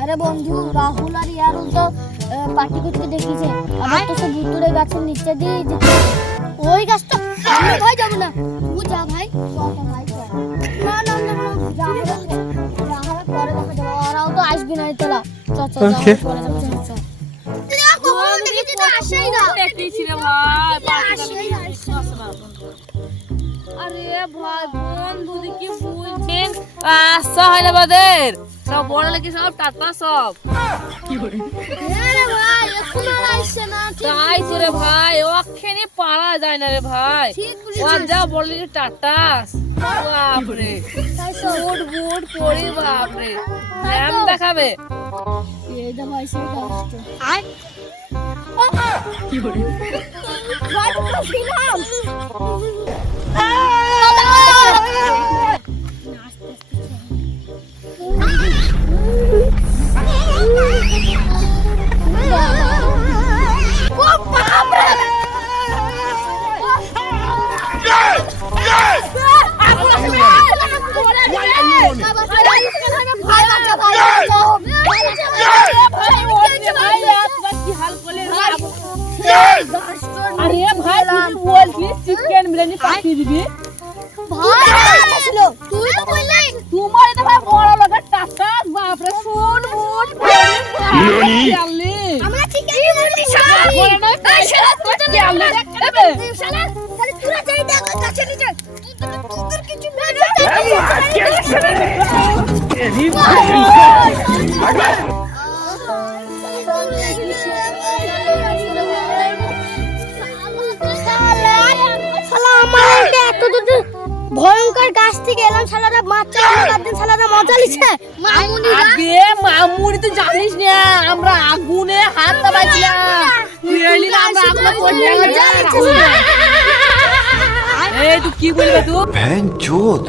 আরে বন্ধু রাহুল আর ইয়ারুল তো পার্টি করতে দেখিছে আবার তো সব ভুতুরে গাছের নিচে দিয়ে যেতে ওই গাছটা আমি ভাই যাব না তুই যা ভাই চল তো ভাই চল না না না যা আমরা পরে দেখা যাবে ওরাও তো আসবে না তোলা চল চল পরে যাবো চল তুই আর কখনো দেখিছিস তো আসেই না দেখেছি রে ভাই আসেই না আরে ভাই বন্ধু কি বলছেন আচ্ছা হয় না বাদের সব বড় লাগি সব টাটা সব কি করে আরে ভাই এখন আর আসছে না তাই তো রে ভাই ওখানে পারা যায় না রে ভাই ও যা বললি টাটা বাপরে বুট বুট পরে বাপরে ল্যাম দেখাবে এই দা ভাই সেটা আসছে আয় কি করে ভাই তো ছিলাম আরে ভাই তুই বলছিস চিকেন বিরিয়ানি পাঠিয়ে দিবি ভাই ছিল তুই তো বললি তোমার এটা ভাই বড় লোকের টাকা বাপরে শুন মুট চলে আমরা চিকেন বিরিয়ানি শালা বড় না এই শালা তুই তো চলে দেখবে শালা খালি তুই যাই দেখ কাছে নিচে তোর কিছু ভয়ঙ্কর গাছ থেকে এলাম শালারা মাছ চালাতে শালারা মজা লিছে মামুনিরা আগে মামুনি তো জানিস না আমরা আগুনে হাত দাবাইছিলাম রিয়েলি না আমরা আগুনে পড়ে গেছি এই তুই কি বলবি তুই बहनचोद